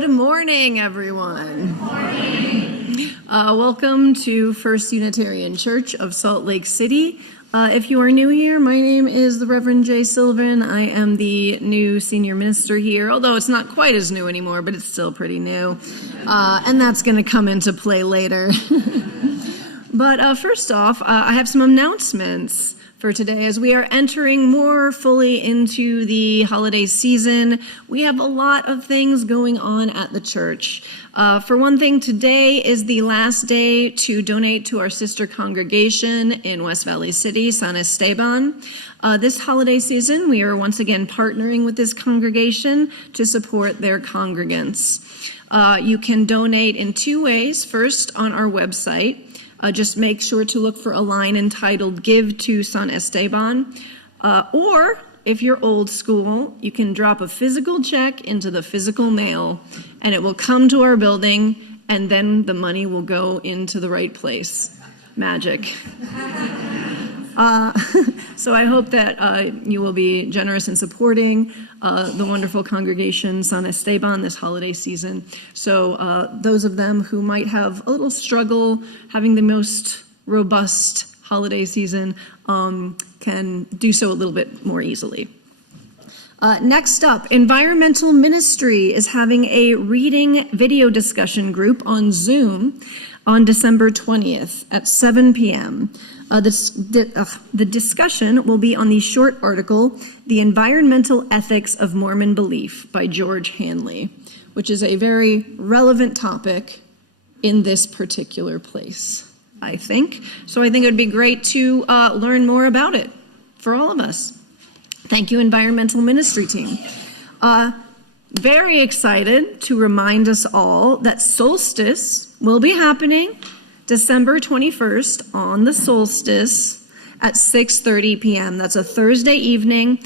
Good morning, everyone. Good morning. Welcome to First Unitarian Church of Salt Lake City. If you are new here, my name is the Reverend J. Sylvan. I am the new senior minister here, although it's not quite as new anymore, but it's still pretty new. And that's going to come into play later. But first off, I have some announcements for today. As we are entering more fully into the holiday season, we have a lot of things going on at the church. For one thing, today is the last day to donate to our sister congregation in West Valley City, San Esteban. This holiday season, we are once again partnering with this congregation to support their congregants. You can donate in two ways. First, on our website. Just make sure to look for a line entitled Give to San Esteban. Or, if you're old school, you can drop a physical check into the physical mail, and it will come to our building, and then the money will go into the right place. Magic. So I hope that you will be generous in supporting the wonderful congregation San Esteban this holiday season. So those of them who might have a little struggle having the most robust holiday season can do so a little bit more easily. Next up, Environmental Ministry is having a reading video discussion group on Zoom on December 20th at 7 p.m. The discussion will be on the short article, The Environmental Ethics of Mormon Belief by George Hanley, which is a very relevant topic in this particular place, I think. So I think it would be great to learn more about it for all of us. Thank you, Environmental Ministry team. Very excited to remind us all that solstice will be happening December 21st on the solstice at 6:30 p.m. That's a Thursday evening.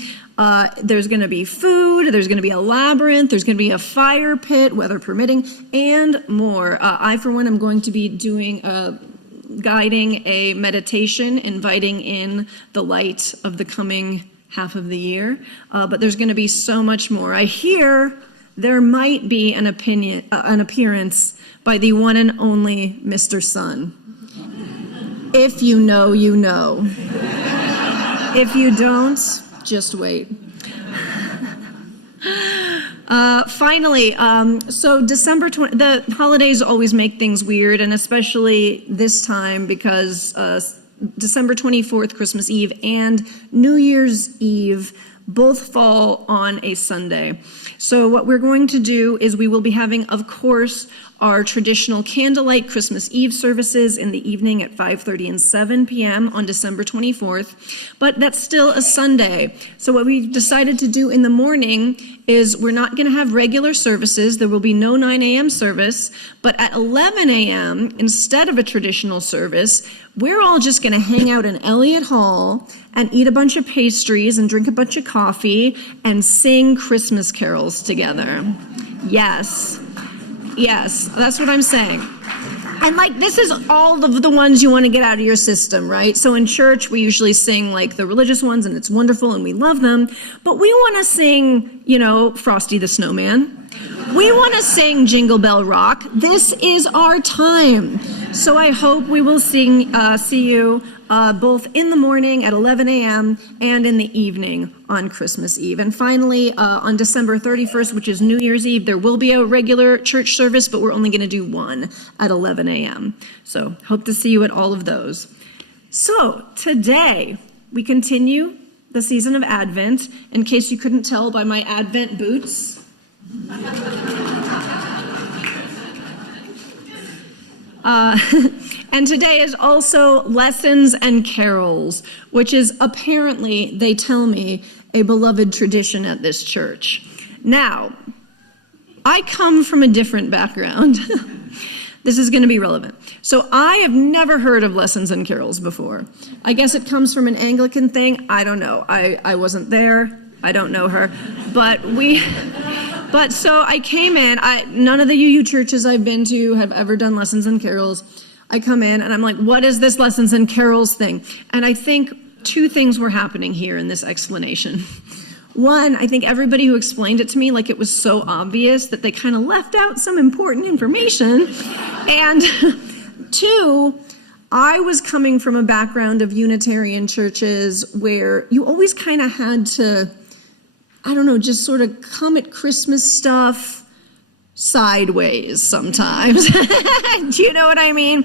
There's going to be food, there's going to be a labyrinth, there's going to be a fire pit, weather permitting, and more. I, for one, am going to be guiding a meditation, inviting in the light of the coming half of the year. But there's going to be so much more. I hear there might be an appearance by the one and only Mr. Sun. If you know, you know. If you don't, just wait. Finally, so December 20, the holidays always make things weird, and especially this time because December 24th, Christmas Eve, and New Year's Eve both fall on a Sunday. So what we're going to do is we will be having, of course, our traditional candlelight Christmas Eve services in the evening at 5:30 and 7 p.m. on December 24th, but that's still a Sunday. So what we decided to do in the morning is we're not going to have regular services. There will be no 9 a.m. service, but at 11 a.m., instead of a traditional service, we're all just going to hang out in Elliott Hall and eat a bunch of pastries and drink a bunch of coffee and sing Christmas carols together. Yes. Yes, that's what I'm saying. And like, this is all of the ones you want to get out of your system, right? So in church, we usually sing like the religious ones, and it's wonderful, and we love them. But we want to sing, Frosty the Snowman. We want to sing Jingle Bell Rock. This is our time. So I hope we will see you both in the morning at 11 a.m. and in the evening on Christmas Eve. And finally, on December 31st, which is New Year's Eve, there will be a regular church service, but we're only going to do one at 11 a.m. So hope to see you at all of those. So today, we continue the season of Advent. In case you couldn't tell by my Advent boots. And today is also Lessons and Carols, which is apparently, they tell me, a beloved tradition at this church. Now, I come from a different background. This is going to be relevant. So I have never heard of Lessons and Carols before. I guess it comes from an Anglican thing. I don't know. I wasn't there. I don't know her. But so I came in. None of the UU churches I've been to have ever done Lessons and Carols. I come in and I'm like, what is this Lessons and Carols thing? And I think two things were happening here in this explanation. One, I think everybody who explained it to me, like it was so obvious that they kind of left out some important information. And two, I was coming from a background of Unitarian churches where you always kind of had to, I don't know, just sort of come at Christmas stuff sideways sometimes. Do you know what I mean?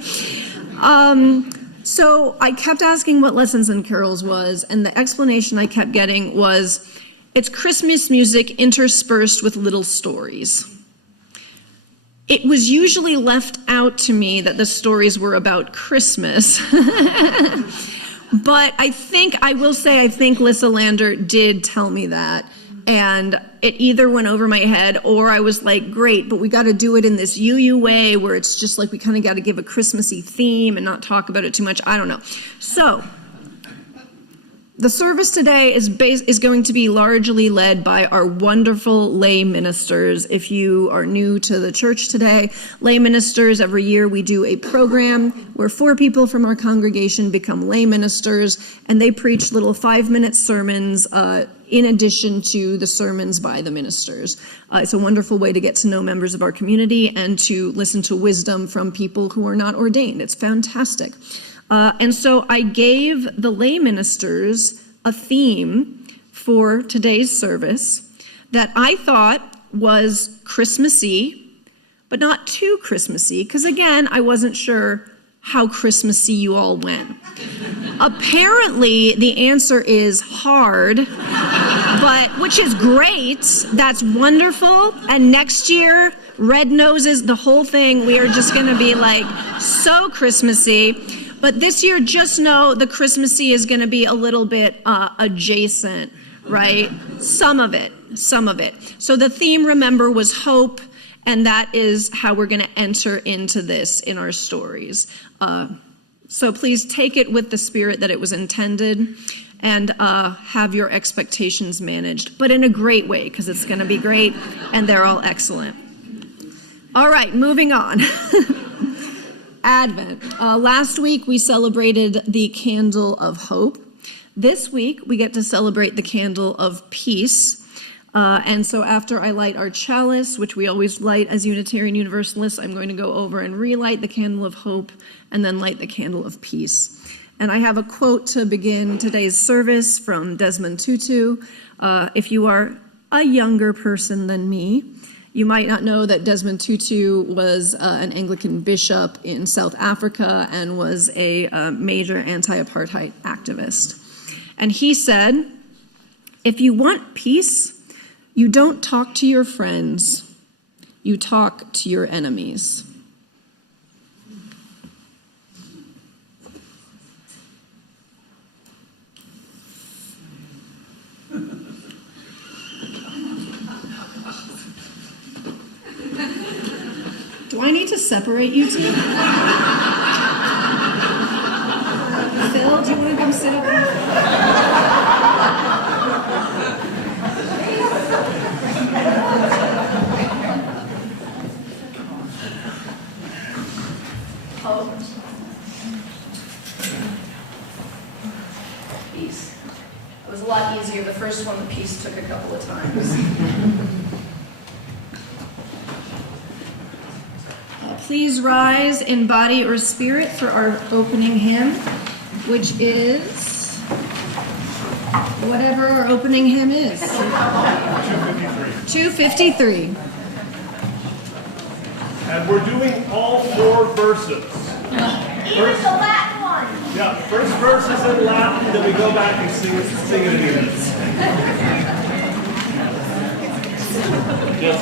So I kept asking what Lessons and Carols was, and the explanation I kept getting was, it's Christmas music interspersed with little stories. It was usually left out to me that the stories were about Christmas. But I think Lissa Lander did tell me that. And it either went over my head or I was like, great, but we got to do it in this UU way where it's just like we kind of got to give a Christmassy theme and not talk about it too much. I don't know. So the service today is going to be largely led by our wonderful lay ministers. If you are new to the church today, lay ministers, every year we do a program where 4 people from our congregation become lay ministers, and they preach little 5-minute sermons in addition to the sermons by the ministers. It's a wonderful way to get to know members of our community and to listen to wisdom from people who are not ordained. It's fantastic. And so I gave the lay ministers a theme for today's service that I thought was Christmassy, but not too Christmassy, because again, I wasn't sure how Christmassy you all went. Apparently, the answer is hard, which is great. That's wonderful. And next year, red noses, the whole thing, we are just going to be like so Christmassy. But this year, just know the Christmassy is going to be a little bit adjacent, right? Some of it. So the theme, remember, was hope, and that is how we're going to enter into this in our stories. So please take it with the spirit that it was intended, and have your expectations managed, but in a great way, because it's going to be great, and they're all excellent. All right, moving on. Advent. Last week we celebrated the candle of hope. This week we get to celebrate the candle of peace. And so after I light our chalice, which we always light as Unitarian Universalists, I'm going to go over and relight the candle of hope and then light the candle of peace. And I have a quote to begin today's service from Desmond Tutu. If you are a younger person than me, you might not know that Desmond Tutu was an Anglican bishop in South Africa and was a major anti-apartheid activist. And he said, if you want peace, you don't talk to your friends, you talk to your enemies. Do I need to separate you two? Phil, do you want to come sit up here? Hope. Peace. It was a lot easier. The first one, the peace took a couple of times. Please rise in body or spirit for our opening hymn, which is whatever our opening hymn is. 253. And we're doing all 4 verses. Even the Latin one. Yeah, first verse is in Latin, then we go back and sing it again. Yes,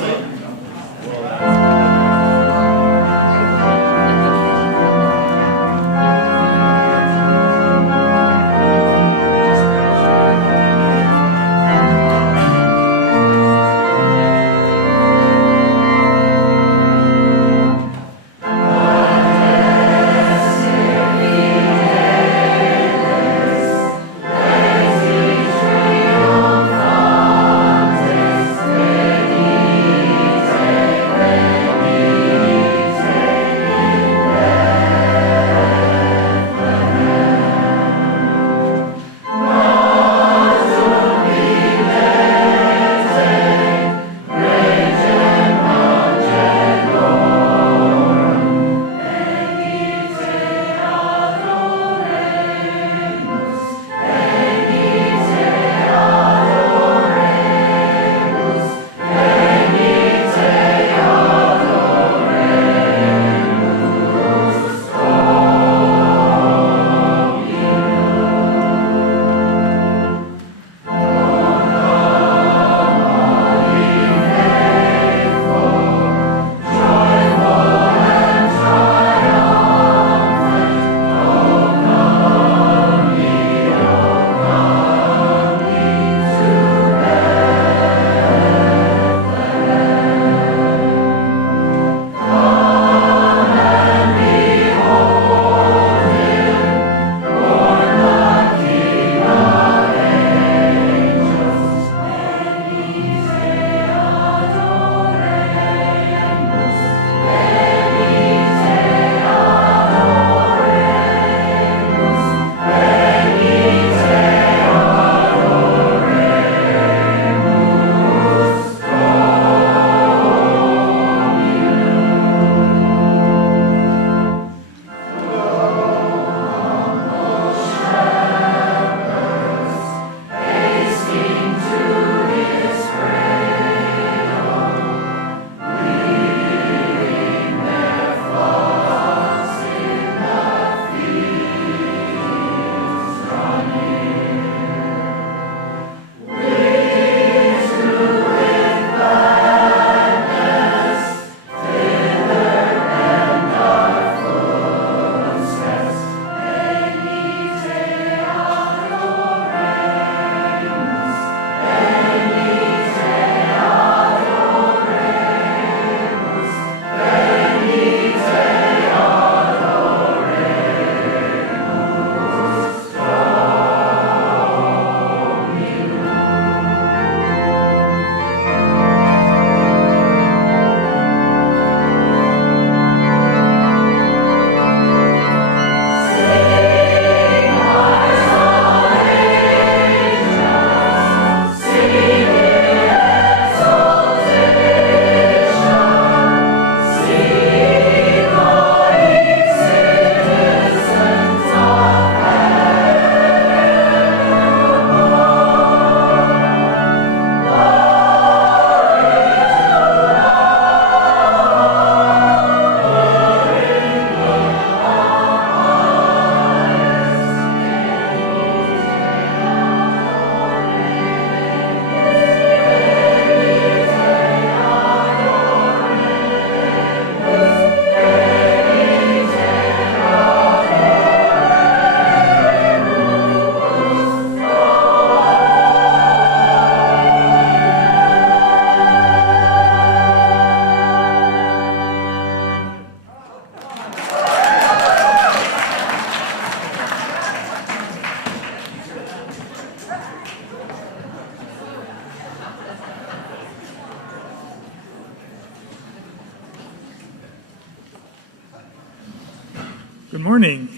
Good morning.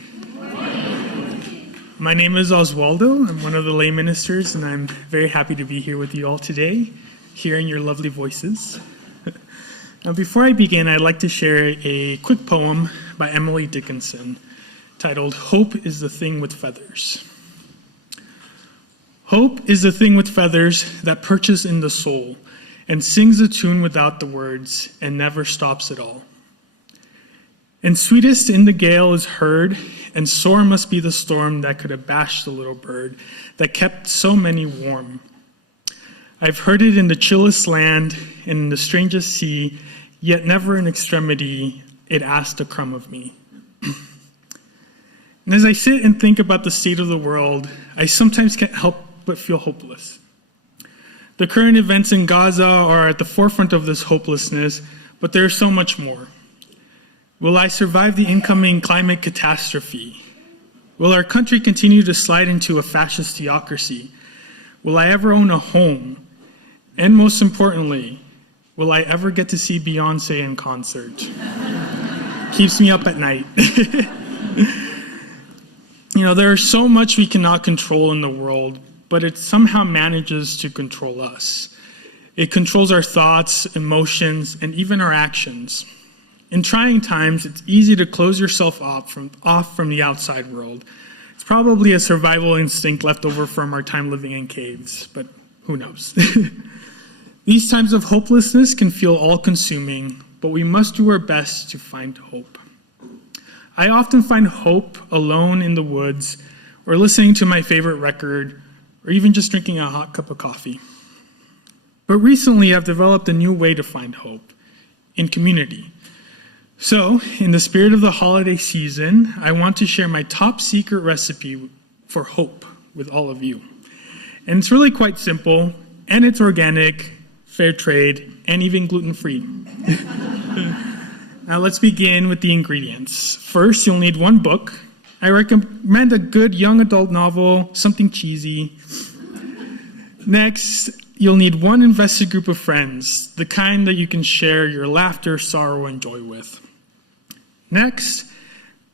My name is Oswaldo. I'm one of the lay ministers, and I'm very happy to be here with you all today, hearing your lovely voices. Now, before I begin, I'd like to share a quick poem by Emily Dickinson titled, "Hope is the Thing with Feathers." Hope is the thing with feathers that perches in the soul and sings a tune without the words and never stops at all. And sweetest in the gale is heard, and sore must be the storm that could abash the little bird that kept so many warm. I've heard it in the chillest land and in the strangest sea, yet never in extremity it asked a crumb of me. And as I sit and think about the state of the world, I sometimes can't help but feel hopeless. The current events in Gaza are at the forefront of this hopelessness, but there's so much more. Will I survive the incoming climate catastrophe? Will our country continue to slide into a fascist theocracy? Will I ever own a home? And most importantly, will I ever get to see Beyonce in concert? Keeps me up at night. There is so much we cannot control in the world, but it somehow manages to control us. It controls our thoughts, emotions, and even our actions. In trying times, it's easy to close yourself off from the outside world. It's probably a survival instinct left over from our time living in caves, but who knows? These times of hopelessness can feel all-consuming, but we must do our best to find hope. I often find hope alone in the woods, or listening to my favorite record, or even just drinking a hot cup of coffee. But recently, I've developed a new way to find hope, in community. So, in the spirit of the holiday season, I want to share my top secret recipe for hope with all of you. And it's really quite simple, and it's organic, fair trade, and even gluten-free. Now let's begin with the ingredients. First, you'll need one book. I recommend a good young adult novel, something cheesy. Next, you'll need one invested group of friends, the kind that you can share your laughter, sorrow, and joy with. Next,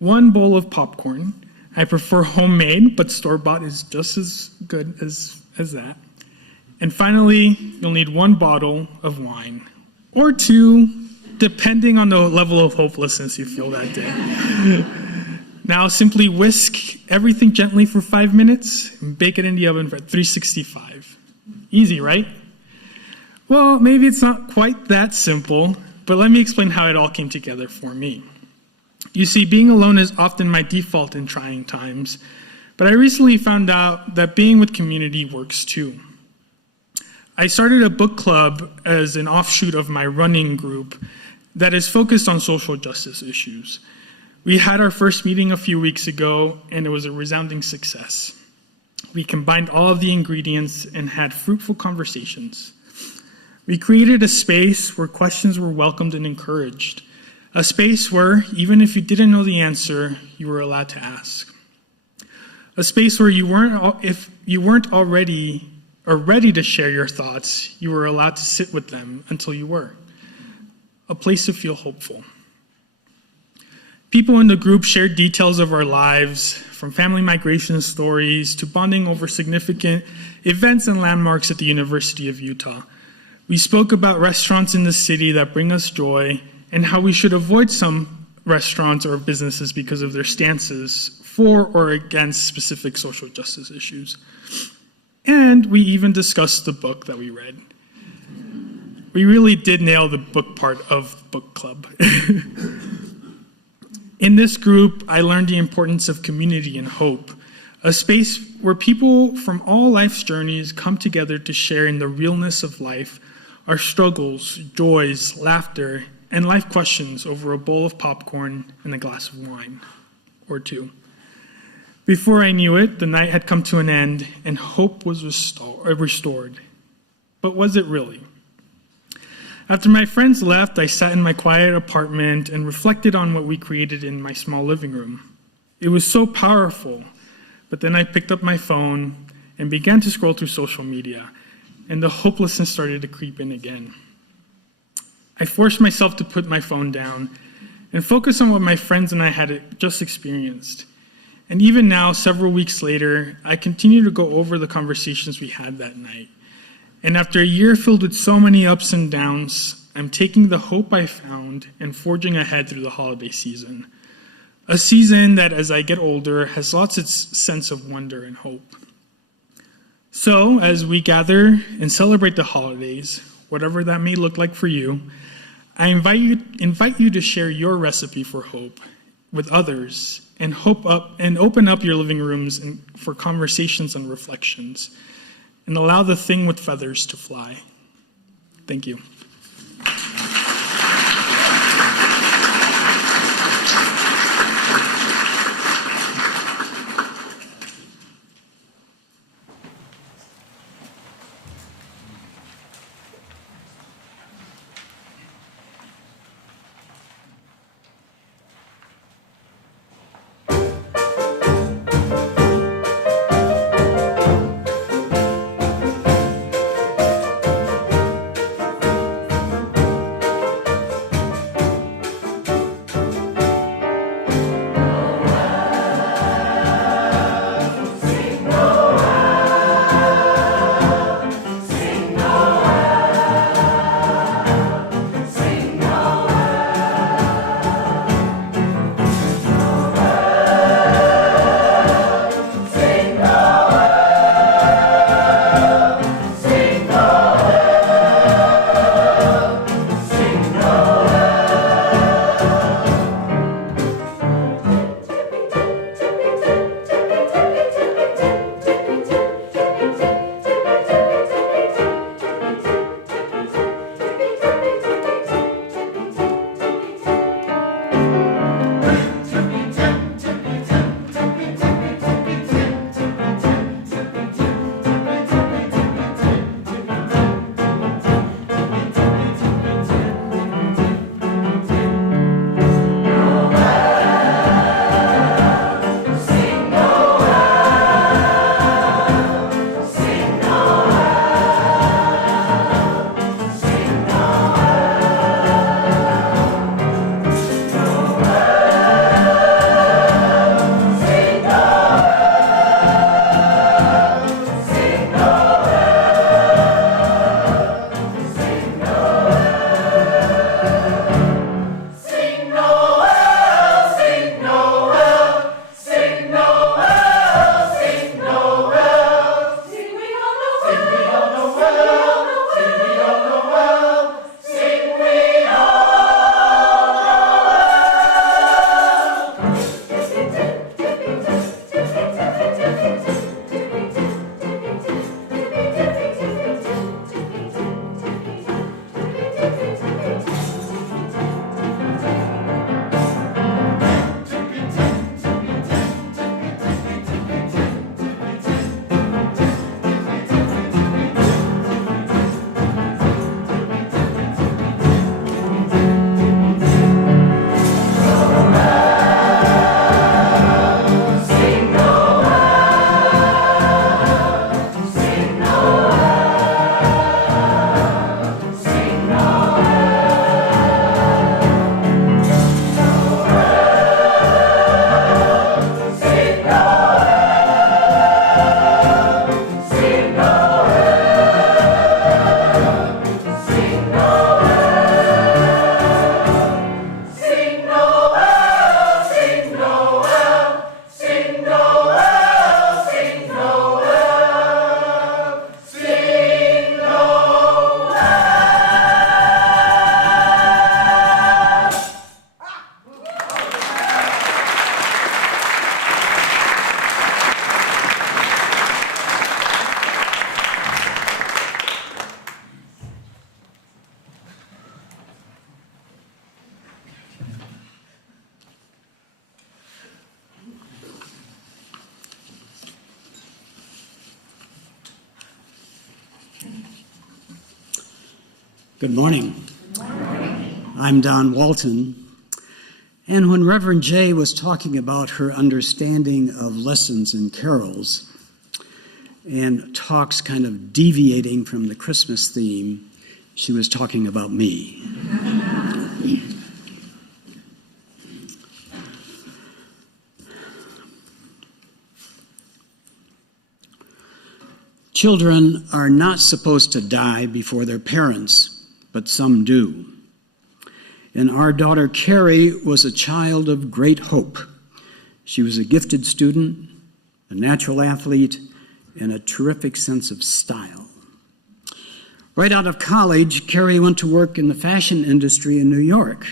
one bowl of popcorn. I prefer homemade, but store-bought is just as good as that. And finally, you'll need one bottle of wine, or two, depending on the level of hopelessness you feel that day. Now simply whisk everything gently for 5 minutes and bake it in the oven for 365. Easy, right? Well, maybe it's not quite that simple, but let me explain how it all came together for me. You see, being alone is often my default in trying times, but I recently found out that being with community works too. I started a book club as an offshoot of my running group that is focused on social justice issues. We had our first meeting a few weeks ago, and it was a resounding success. We combined all of the ingredients and had fruitful conversations. We created a space where questions were welcomed and encouraged. A space where, even if you didn't know the answer, you were allowed to ask. A space where if you weren't already or ready to share your thoughts, you were allowed to sit with them until you were. A place to feel hopeful. People in the group shared details of our lives, from family migration stories to bonding over significant events and landmarks at the University of Utah. We spoke about restaurants in the city that bring us joy and how we should avoid some restaurants or businesses because of their stances for or against specific social justice issues. And we even discussed the book that we read. We really did nail the book part of book club. In this group, I learned the importance of community and hope, a space where people from all life's journeys come together to share in the realness of life, our struggles, joys, laughter, and life questions over a bowl of popcorn and a glass of wine, or two. Before I knew it, the night had come to an end, and hope was restored. But was it really? After my friends left, I sat in my quiet apartment and reflected on what we created in my small living room. It was so powerful, but then I picked up my phone and began to scroll through social media, and the hopelessness started to creep in again. I forced myself to put my phone down, and focus on what my friends and I had just experienced. And even now, several weeks later, I continue to go over the conversations we had that night. And after a year filled with so many ups and downs, I'm taking the hope I found and forging ahead through the holiday season. A season that, as I get older, has lost its sense of wonder and hope. So, as we gather and celebrate the holidays, whatever that may look like for you, I invite you to share your recipe for hope with others and open up your living rooms for conversations and reflections, and allow the thing with feathers to fly. Thank you. Good morning. I'm Don Walton. And when Reverend Jay was talking about her understanding of lessons and carols and talks kind of deviating from the Christmas theme, she was talking about me. Children are not supposed to die before their parents, but some do. And our daughter Carrie was a child of great hope. She was a gifted student, a natural athlete, and a terrific sense of style. Right out of college, Carrie went to work in the fashion industry in New York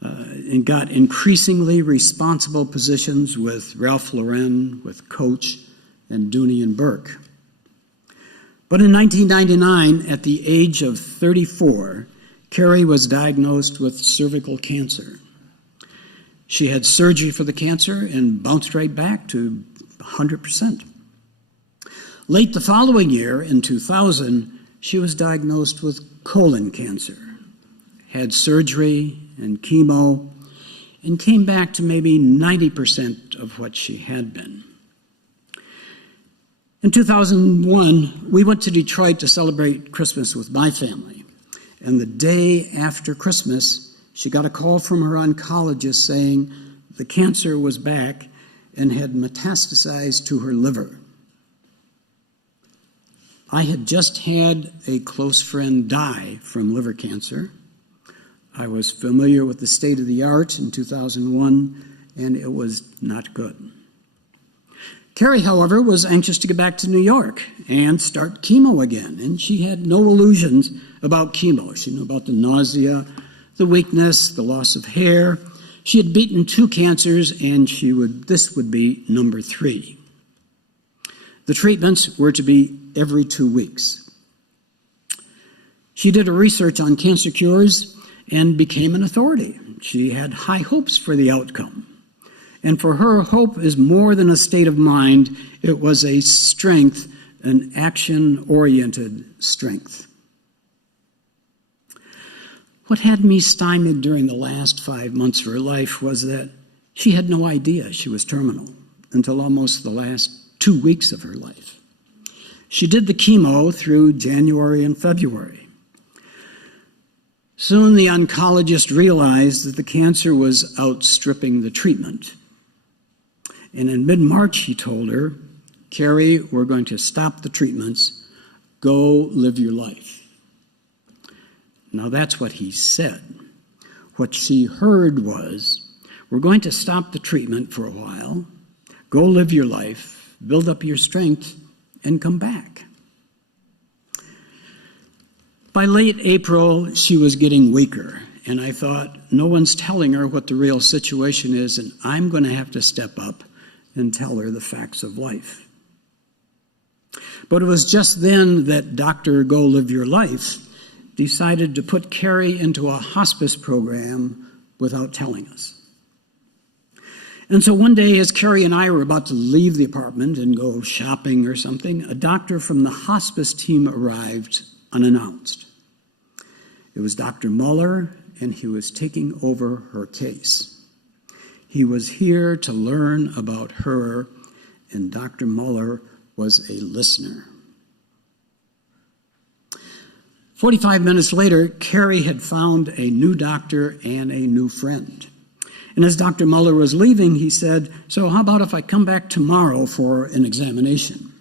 and got increasingly responsible positions with Ralph Lauren, with Coach, and Dooney and Burke. But in 1999, at the age of 34, Carrie was diagnosed with cervical cancer. She had surgery for the cancer and bounced right back to 100%. Late the following year, in 2000, she was diagnosed with colon cancer, had surgery and chemo, and came back to maybe 90% of what she had been. In 2001, we went to Detroit to celebrate Christmas with my family. And the day after Christmas, she got a call from her oncologist saying the cancer was back and had metastasized to her liver. I had just had a close friend die from liver cancer. I was familiar with the state of the art in 2001, and it was not good. Carrie, however, was anxious to get back to New York and start chemo again, and she had no illusions about chemo. She knew about the nausea, the weakness, the loss of hair. She had beaten 2 cancers, and this would be number 3. The treatments were to be every 2 weeks. She did a research on cancer cures and became an authority. She had high hopes for the outcome. And for her, hope is more than a state of mind. It was a strength, an action-oriented strength. What had me stymied during the last 5 months of her life was that she had no idea she was terminal until almost the last 2 weeks of her life. She did the chemo through January and February. Soon the oncologist realized that the cancer was outstripping the treatment. And in mid-March, he told her, Carrie, we're going to stop the treatments. Go live your life. Now that's what he said. What she heard was, we're going to stop the treatment for a while. Go live your life, build up your strength, and come back. By late April, she was getting weaker. And I thought, no one's telling her what the real situation is, and I'm going to have to step up and tell her the facts of life. But it was just then that Dr. Go Live Your Life decided to put Carrie into a hospice program without telling us. And so one day, as Carrie and I were about to leave the apartment and go shopping or something, a doctor from the hospice team arrived unannounced. It was Dr. Muller, and he was taking over her case. He was here to learn about her, and Dr. Muller was a listener. 45 minutes later, Carrie had found a new doctor and a new friend. And as Dr. Muller was leaving, he said, so how about if I come back tomorrow for an examination?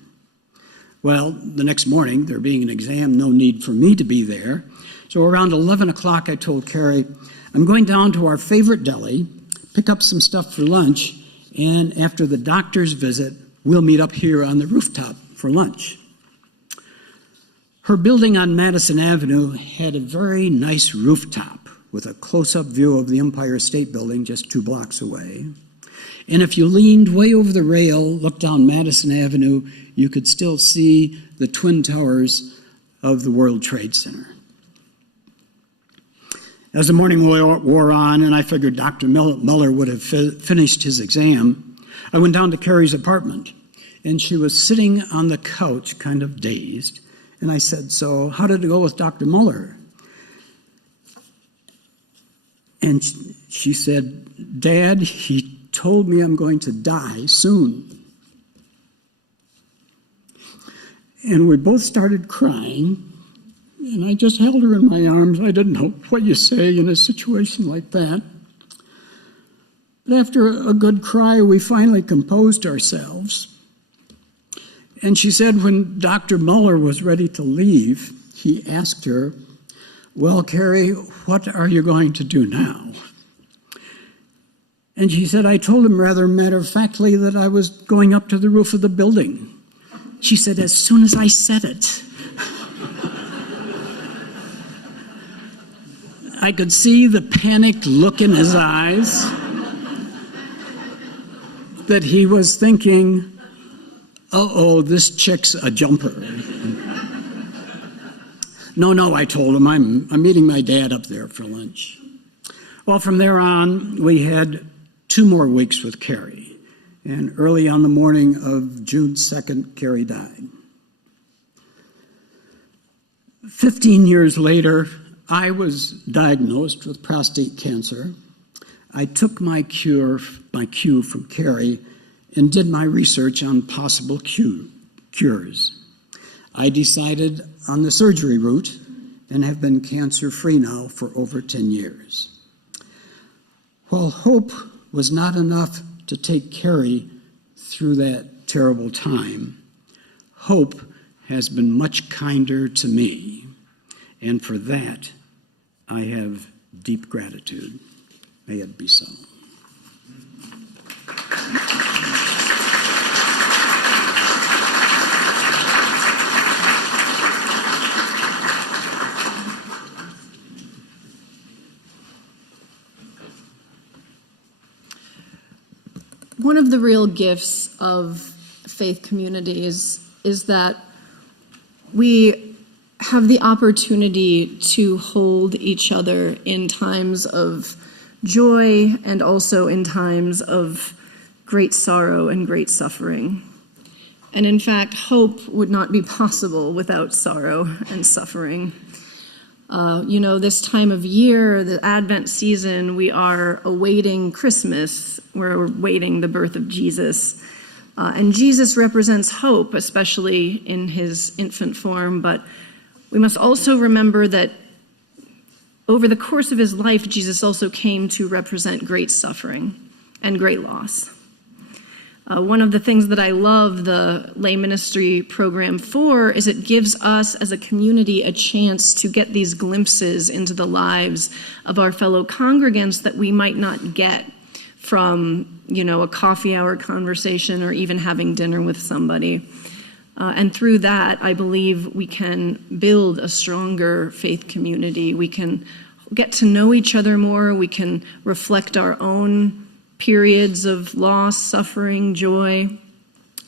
Well, the next morning, there being an exam, no need for me to be there. So around 11 o'clock, I told Carrie, I'm going down to our favorite deli, pick up some stuff for lunch, and after the doctor's visit, we'll meet up here on the rooftop for lunch. Her building on Madison Avenue had a very nice rooftop with a close-up view of the Empire State Building just 2 blocks away. And if you leaned way over the rail, looked down Madison Avenue, you could still see the Twin Towers of the World Trade Center. As the morning wore on, and I figured Dr. Muller would have finished his exam, I went down to Carrie's apartment, and she was sitting on the couch, kind of dazed, and I said, so how did it go with Dr. Muller? And she said, Dad, he told me I'm going to die soon. And we both started crying. And I just held her in my arms. I didn't know what you say in a situation like that. But after a good cry, we finally composed ourselves. And she said when Dr. Muller was ready to leave, he asked her, "Well, Carrie, what are you going to do now?" And she said, "I told him rather matter-of-factly that I was going up to the roof of the building." She said, "As soon as I said it." I could see the panicked look in his eyes, that he was thinking, uh-oh, this chick's a jumper. No, I told him, I'm meeting my dad up there for lunch. Well, from there on, we had 2 more weeks with Carrie. And early on the morning of June 2nd, Carrie died. 15 years later, I was diagnosed with prostate cancer. I took my cue from Carrie and did my research on possible cures. I decided on the surgery route and have been cancer-free now for over 10 years. While hope was not enough to take Carrie through that terrible time, hope has been much kinder to me, and for that I have deep gratitude. May it be so. One of the real gifts of faith communities is that we have the opportunity to hold each other in times of joy and also in times of great sorrow and great suffering. And in fact, hope would not be possible without sorrow and suffering. This time of year, the Advent season, we are awaiting Christmas. We're awaiting the birth of Jesus. And Jesus represents hope, especially in his infant form. But we must also remember that over the course of his life, Jesus also came to represent great suffering and great loss. One of the things that I love the lay ministry program for is it gives us as a community a chance to get these glimpses into the lives of our fellow congregants that we might not get from, a coffee hour conversation or even having dinner with somebody. And through that, I believe we can build a stronger faith community. We can get to know each other more. We can reflect our own periods of loss, suffering, joy,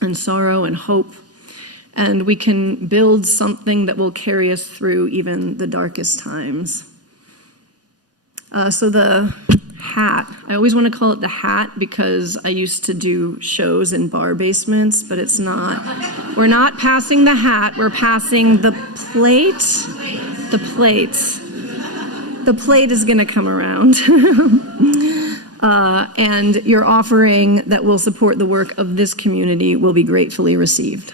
and sorrow and hope. And we can build something that will carry us through even the darkest times. So the hat, I always want to call it the hat because I used to do shows in bar basements, but it's not. We're not passing the hat, we're passing the plate. The plate. The plate is going to come around. And your offering that will support the work of this community will be gratefully received.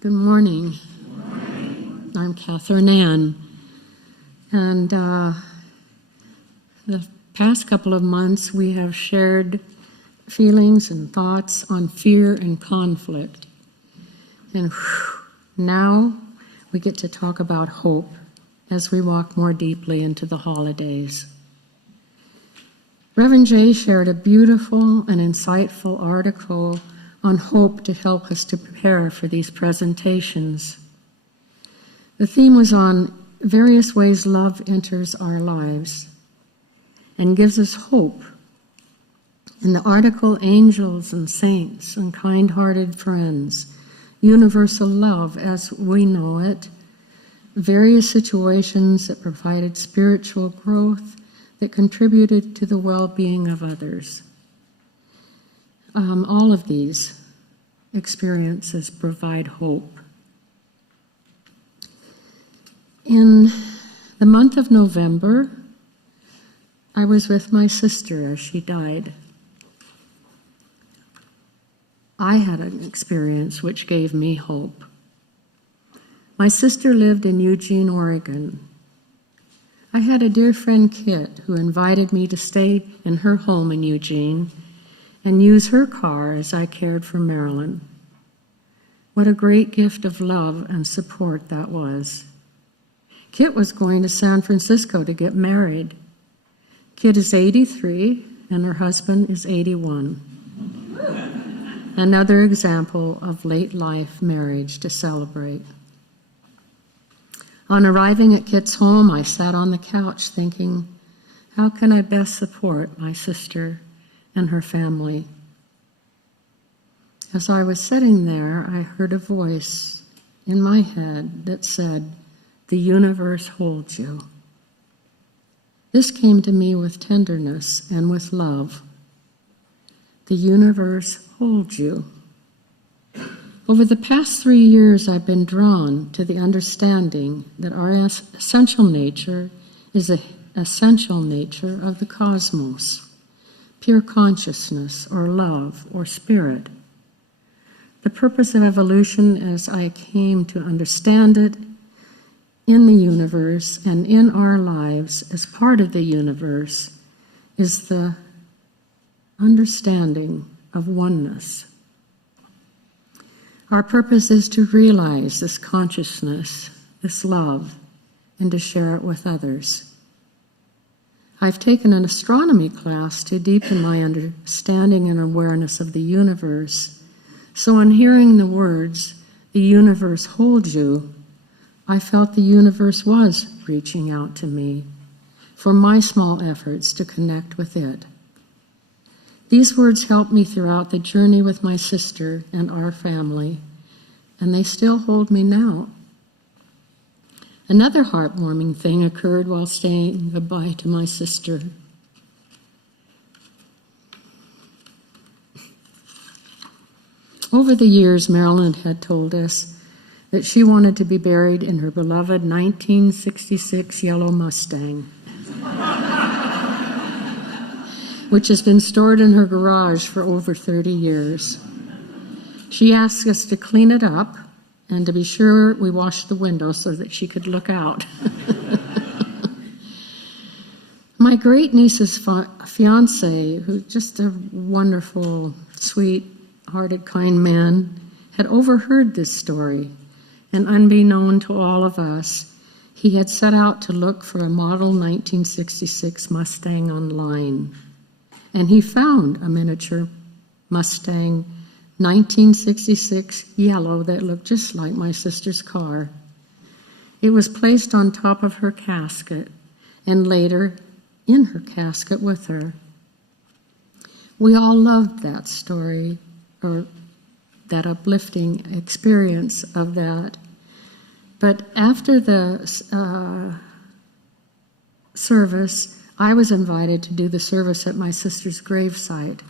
Good morning. I'm Kathryn, and the past couple of months we have shared feelings and thoughts on fear and conflict. And now we get to talk about hope as we walk more deeply into the holidays. Reverend Jay shared a beautiful and insightful article on hope to help us to prepare for these presentations. The theme was on various ways love enters our lives and gives us hope. In the article, Angels and Saints and Kind-Hearted Friends, Universal Love as We Know It, various situations that provided spiritual growth that contributed to the well-being of others. All of these experiences provide hope. In the month of November, I was with my sister as she died. I had an experience which gave me hope. My sister lived in Eugene, Oregon. I had a dear friend, Kit, who invited me to stay in her home in Eugene and use her car as I cared for Marilyn. What a great gift of love and support that was. Kit was going to San Francisco to get married. Kit is 83 and her husband is 81. Another example of late life marriage to celebrate. On arriving at Kit's home, I sat on the couch thinking, how can I best support my sister and her family? As I was sitting there, I heard a voice in my head that said, the universe holds you. This came to me with tenderness and with love. The universe holds you. Over the past 3 years, I've been drawn to the understanding that our essential nature is the essential nature of the cosmos, pure consciousness or love or spirit. The purpose of evolution, as I came to understand it, in the universe and in our lives as part of the universe, is the understanding of oneness. Our purpose is to realize this consciousness, this love, and to share it with others. I've taken an astronomy class to deepen my understanding and awareness of the universe. So in hearing the words, the universe holds you, I felt the universe was reaching out to me for my small efforts to connect with it. These words helped me throughout the journey with my sister and our family, and they still hold me now. Another heartwarming thing occurred while saying goodbye to my sister. Over the years, Marilyn had told us that she wanted to be buried in her beloved 1966 yellow Mustang, which has been stored in her garage for over 30 years. She asked us to clean it up and to be sure we washed the window so that she could look out. My great niece's fiance, who's just a wonderful, sweet-hearted, kind man, had overheard this story, and unbeknown to all of us, he had set out to look for a model 1966 Mustang online. And he found a miniature Mustang 1966 yellow that looked just like my sister's car. It was placed on top of her casket and later in her casket with her. We all loved that story, or that uplifting experience of that. But after the service, I was invited to do the service at my sister's gravesite.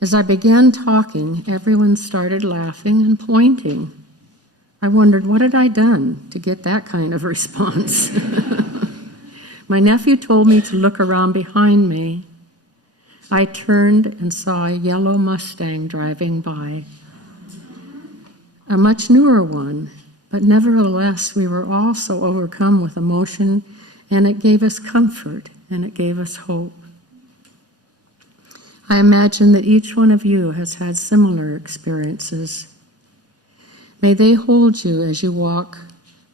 As I began talking, everyone started laughing and pointing. I wondered, what had I done to get that kind of response? My nephew told me to look around behind me. I turned and saw a yellow Mustang driving by, a much newer one, but nevertheless we were all so overcome with emotion, and it gave us comfort and it gave us hope. I imagine that each one of you has had similar experiences. May they hold you as you walk,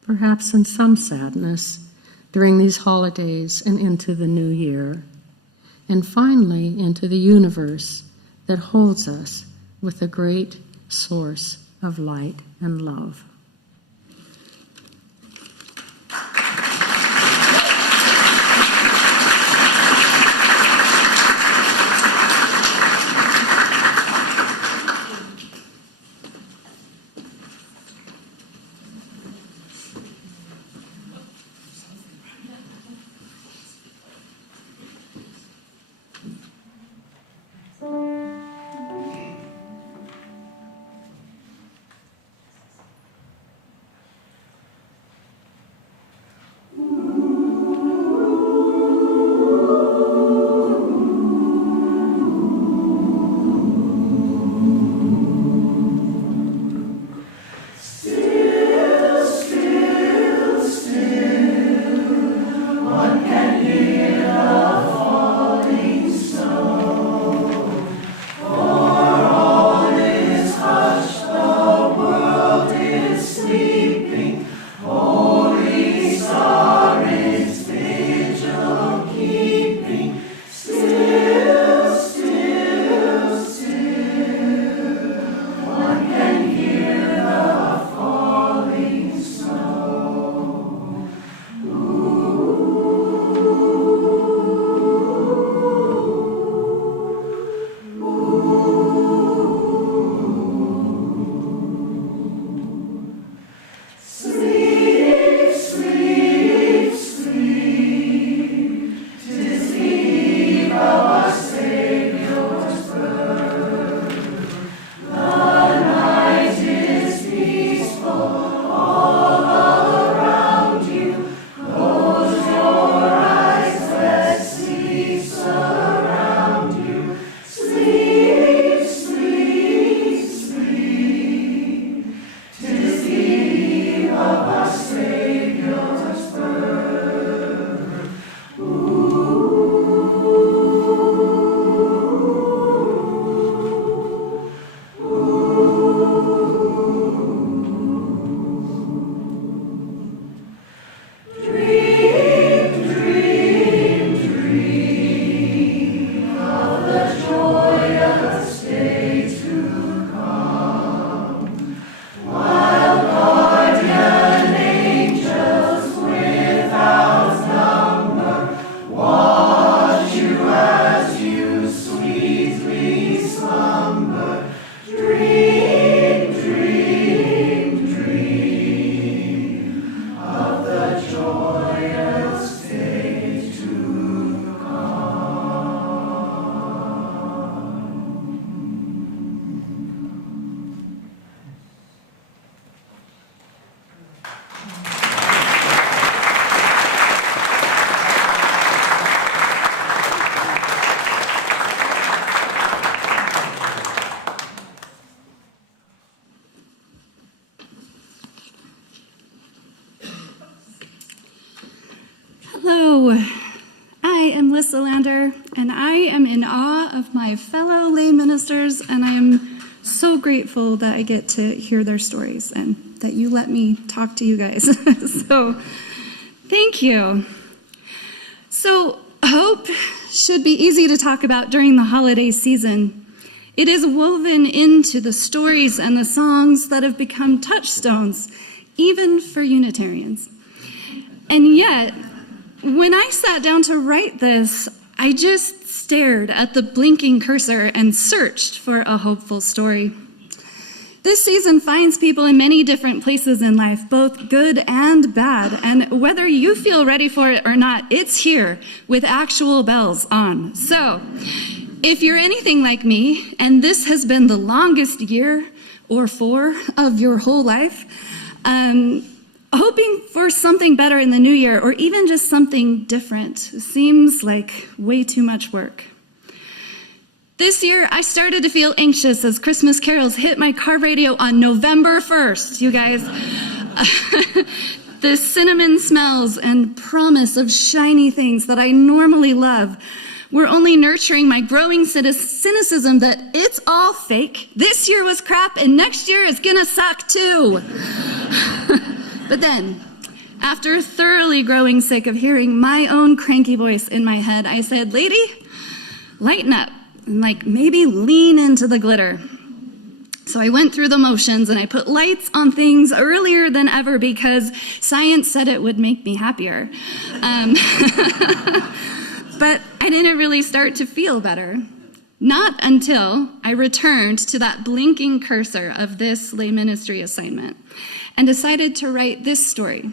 perhaps in some sadness, during these holidays and into the new year. and finally into the universe that holds us with a great source of light and love. Lissa, and I am in awe of my fellow lay ministers, and I am so grateful that I get to hear their stories and that you let me talk to you guys. So, thank you. So, hope should be easy to talk about during the holiday season. It is woven into the stories and the songs that have become touchstones, even for Unitarians. And yet, when I sat down to write this, I just stared at the blinking cursor and searched for a hopeful story. This season finds people in many different places in life, both good and bad, and whether you feel ready for it or not, it's here with actual bells on. So, if you're anything like me, and this has been the longest year or 4 of your whole life, hoping for something better in the new year, or even just something different, seems like way too much work. This year, I started to feel anxious as Christmas carols hit my car radio on November 1st, you guys. The cinnamon smells and promise of shiny things that I normally love were only nurturing my growing cynicism that it's all fake. This year was crap, and next year is gonna suck too. But then, after thoroughly growing sick of hearing my own cranky voice in my head, I said, "Lady, lighten up and maybe lean into the glitter. So I went through the motions and I put lights on things earlier than ever because science said it would make me happier. But I didn't really start to feel better. Not until I returned to that blinking cursor of this lay ministry assignment and decided to write this story.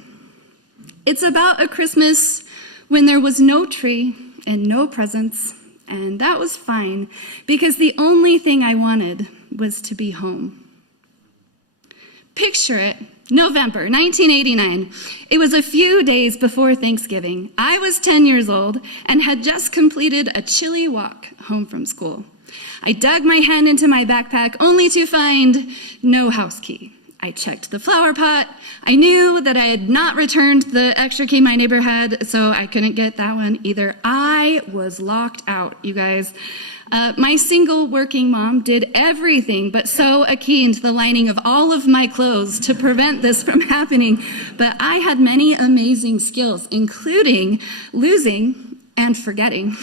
It's about a Christmas when there was no tree and no presents, and that was fine because the only thing I wanted was to be home. Picture it, November 1989. It was a few days before Thanksgiving. I was 10 years old and had just completed a chilly walk home from school. I dug my hand into my backpack only to find no house key. I checked the flower pot. I knew that I had not returned the extra key my neighbor had, so I couldn't get that one either. I was locked out, you guys. My single working mom did everything but sew a key into the lining of all of my clothes to prevent this from happening. But I had many amazing skills, including losing and forgetting.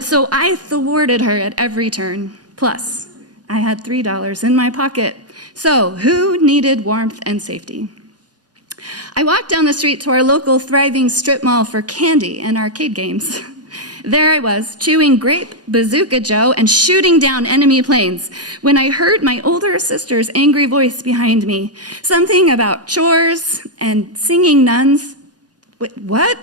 So I thwarted her at every turn. Plus, I had $3 in my pocket. So who needed warmth and safety? I walked down the street to our local thriving strip mall for candy and arcade games. There I was, chewing grape Bazooka Joe and shooting down enemy planes when I heard my older sister's angry voice behind me. Something about chores and singing nuns. Wait, what?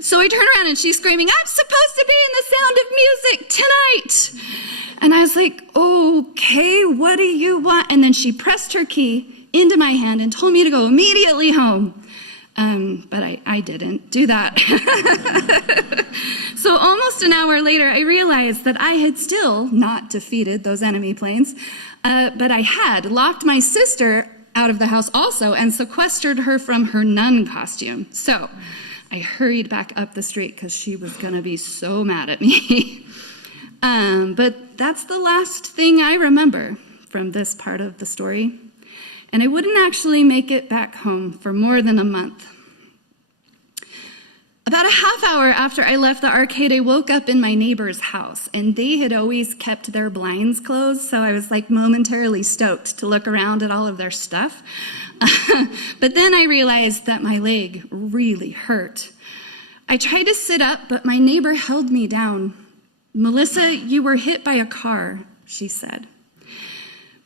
So I turned around and she's screaming, "I'm supposed to be in the Sound of Music tonight!" And I was like, okay, what do you want? And then she pressed her key into my hand and told me to go immediately home. But I didn't do that. So almost an hour later, I realized that I had still not defeated those enemy planes, but I had locked my sister out of the house also and sequestered her from her nun costume. So I hurried back up the street because she was going to be so mad at me. But that's the last thing I remember from this part of the story. And I wouldn't actually make it back home for more than a month. About a half hour after I left the arcade, I woke up in my neighbor's house, and they had always kept their blinds closed, so I was momentarily stoked to look around at all of their stuff. But then I realized that my leg really hurt. I tried to sit up, but my neighbor held me down. "Melissa, you were hit by a car," she said.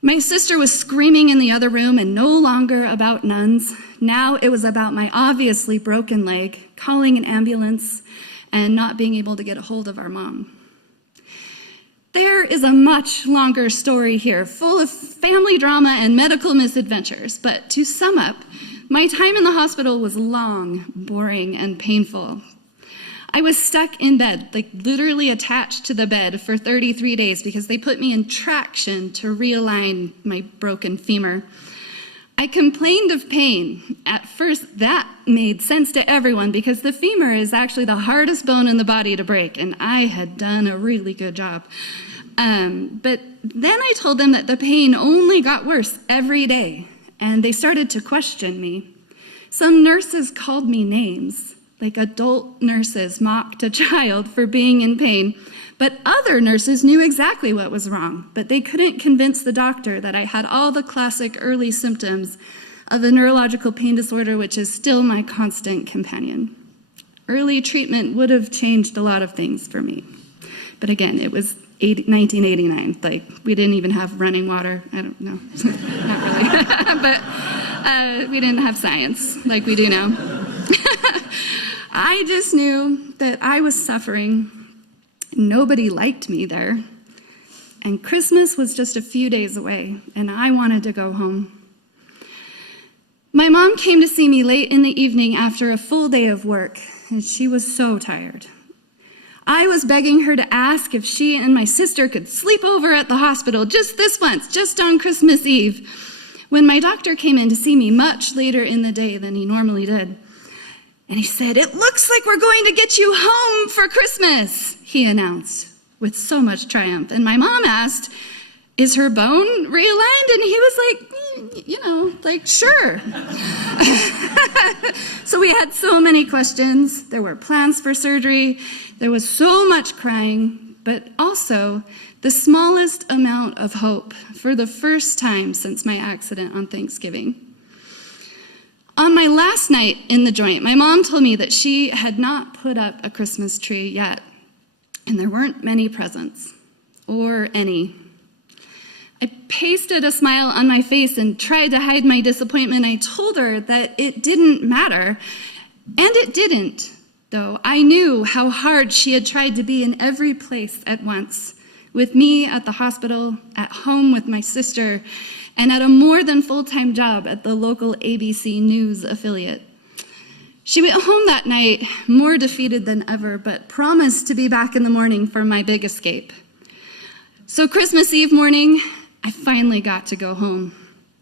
My sister was screaming in the other room, and no longer about nuns. Now it was about my obviously broken leg, calling an ambulance, and not being able to get a hold of our mom. There is a much longer story here, full of family drama and medical misadventures. But to sum up, my time in the hospital was long, boring, and painful. I was stuck in bed, literally attached to the bed for 33 days because they put me in traction to realign my broken femur. I complained of pain. At first, that made sense to everyone because the femur is actually the hardest bone in the body to break, and I had done a really good job. But then I told them that the pain only got worse every day, and they started to question me. Some nurses called me names. Adult nurses mocked a child for being in pain, but other nurses knew exactly what was wrong, but they couldn't convince the doctor that I had all the classic early symptoms of a neurological pain disorder, which is still my constant companion. Early treatment would have changed a lot of things for me. But again, it was 1989. We didn't even have running water. I don't know. Not really. But we didn't have science like we do now. I just knew that I was suffering. Nobody liked me there. And Christmas was just a few days away, and I wanted to go home. My mom came to see me late in the evening after a full day of work, and she was so tired. I was begging her to ask if she and my sister could sleep over at the hospital just this once, just on Christmas Eve, when my doctor came in to see me much later in the day than he normally did. And he said, "It looks like we're going to get you home for Christmas," he announced with so much triumph. And my mom asked, is her bone realigned? And he was like, sure. So we had so many questions. There were plans for surgery. There was so much crying, but also the smallest amount of hope for the first time since my accident on Thanksgiving. On my last night in the joint, my mom told me that she had not put up a Christmas tree yet, and there weren't many presents, or any. I pasted a smile on my face and tried to hide my disappointment. I told her that it didn't matter, and it didn't, though. I knew how hard she had tried to be in every place at once, with me at the hospital, at home with my sister, and at a more than full-time job at the local ABC News affiliate. She went home that night more defeated than ever, but promised to be back in the morning for my big escape. So Christmas Eve morning, I finally got to go home.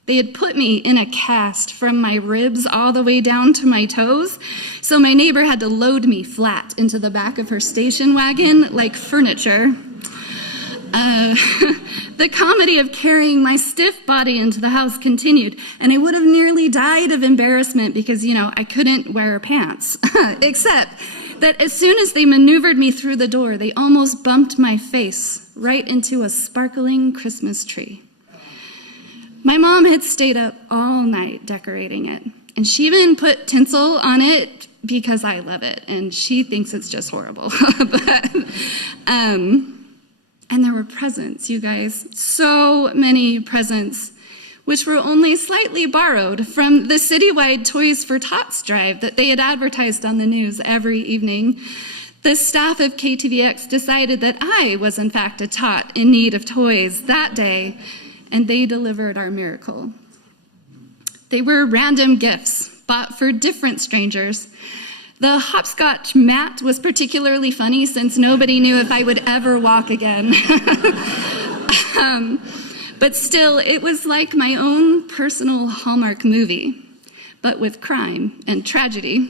They had put me in a cast from my ribs all the way down to my toes, so my neighbor had to load me flat into the back of her station wagon like furniture. The comedy of carrying my stiff body into the house continued, and I would have nearly died of embarrassment because, I couldn't wear pants, except that as soon as they maneuvered me through the door, they almost bumped my face right into a sparkling Christmas tree. My mom had stayed up all night decorating it, and she even put tinsel on it because I love it, and she thinks it's just horrible. And there were presents, you guys, so many presents, which were only slightly borrowed from the citywide Toys for Tots drive that they had advertised on the news every evening. The staff of KTVX decided that I was, in fact, a tot in need of toys that day, and they delivered our miracle. They were random gifts bought for different strangers. The hopscotch mat was particularly funny since nobody knew if I would ever walk again. But still, it was like my own personal Hallmark movie, but with crime and tragedy.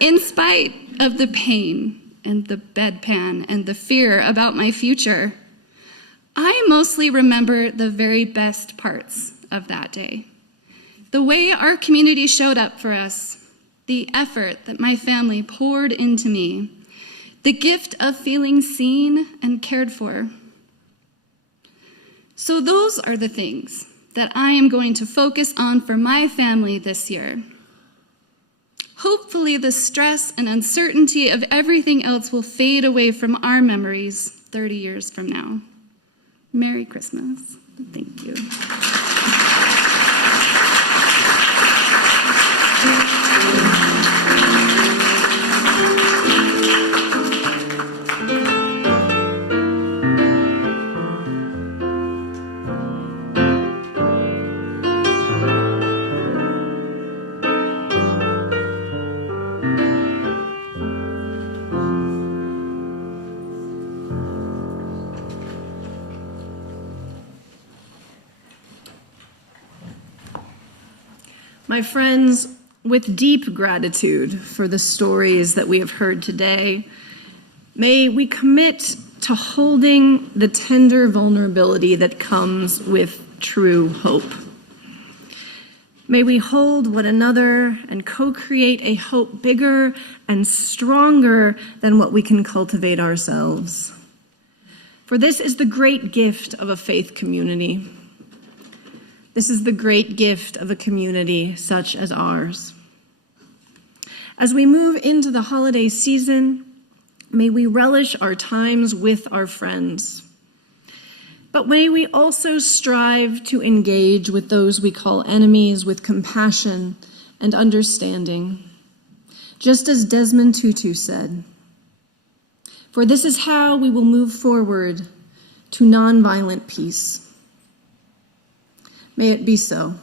In spite of the pain and the bedpan and the fear about my future, I mostly remember the very best parts of that day. The way our community showed up for us, the effort that my family poured into me, the gift of feeling seen and cared for. So those are the things that I am going to focus on for my family this year. Hopefully the stress and uncertainty of everything else will fade away from our memories 30 years from now. Merry Christmas. Thank you. My friends, with deep gratitude for the stories that we have heard today, may we commit to holding the tender vulnerability that comes with true hope. May we hold one another and co-create a hope bigger and stronger than what we can cultivate ourselves. For this is the great gift of a faith community. This is the great gift of a community such as ours. As we move into the holiday season, may we relish our times with our friends. But may we also strive to engage with those we call enemies with compassion and understanding, just as Desmond Tutu said. For this is how we will move forward to nonviolent peace. May it be so.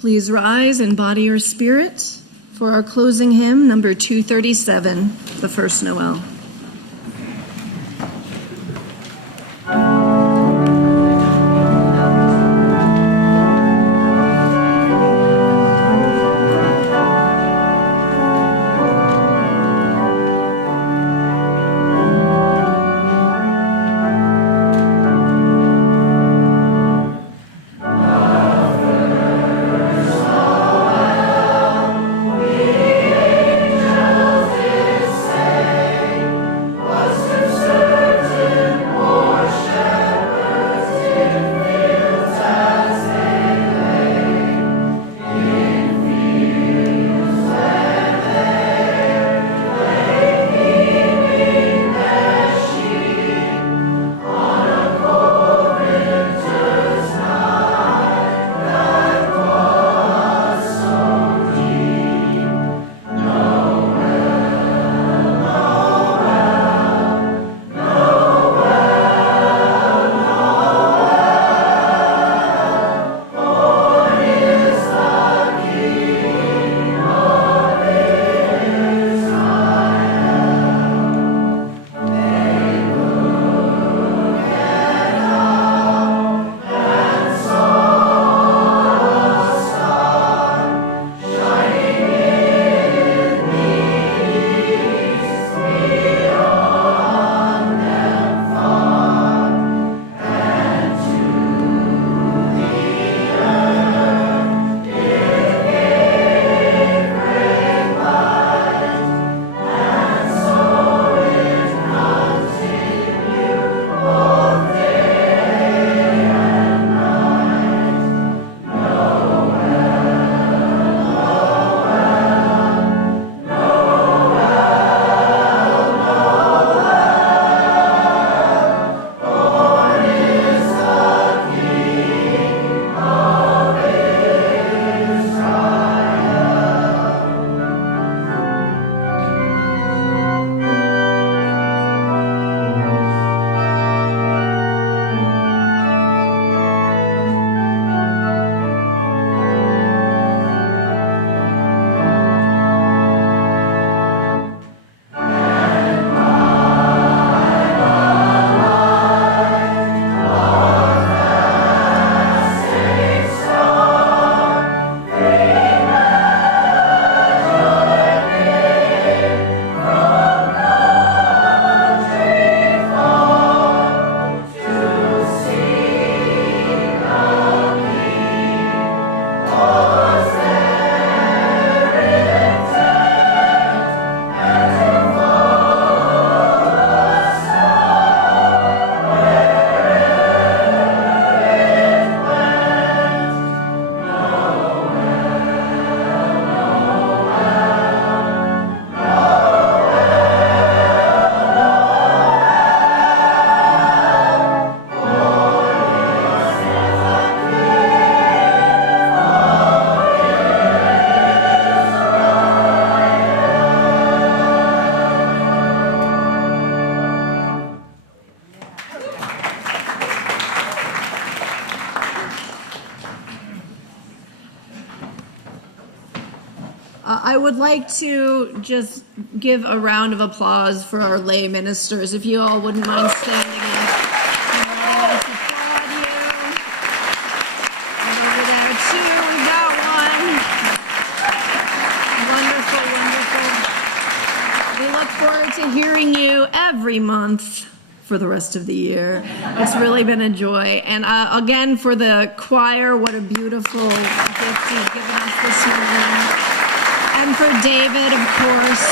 Please rise in body or spirit for our closing hymn, number 237, the First Nowell. I would like to just give a round of applause for our lay ministers, if you all wouldn't mind standing up. And letting us applaud you. And over there too, we got one. Wonderful, wonderful. We look forward to hearing you every month for the rest of the year. It's really been a joy. And again, for the choir, what a beautiful gift you've given us this morning. And for David, of course,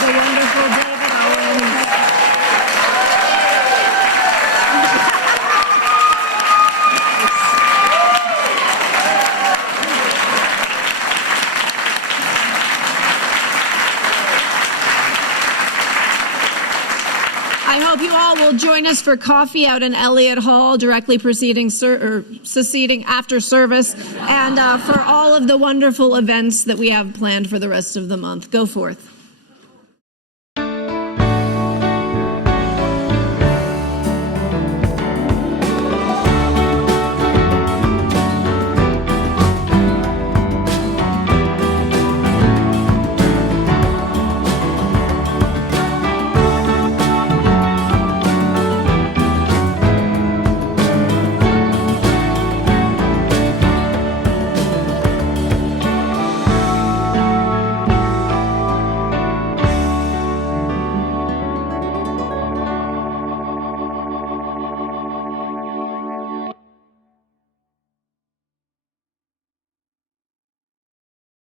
the wonderful David Owens. I hope you all will join us for coffee out in Elliott Hall, directly succeeding after service, and for all of the wonderful events that we have planned for the rest of the month. Go forth.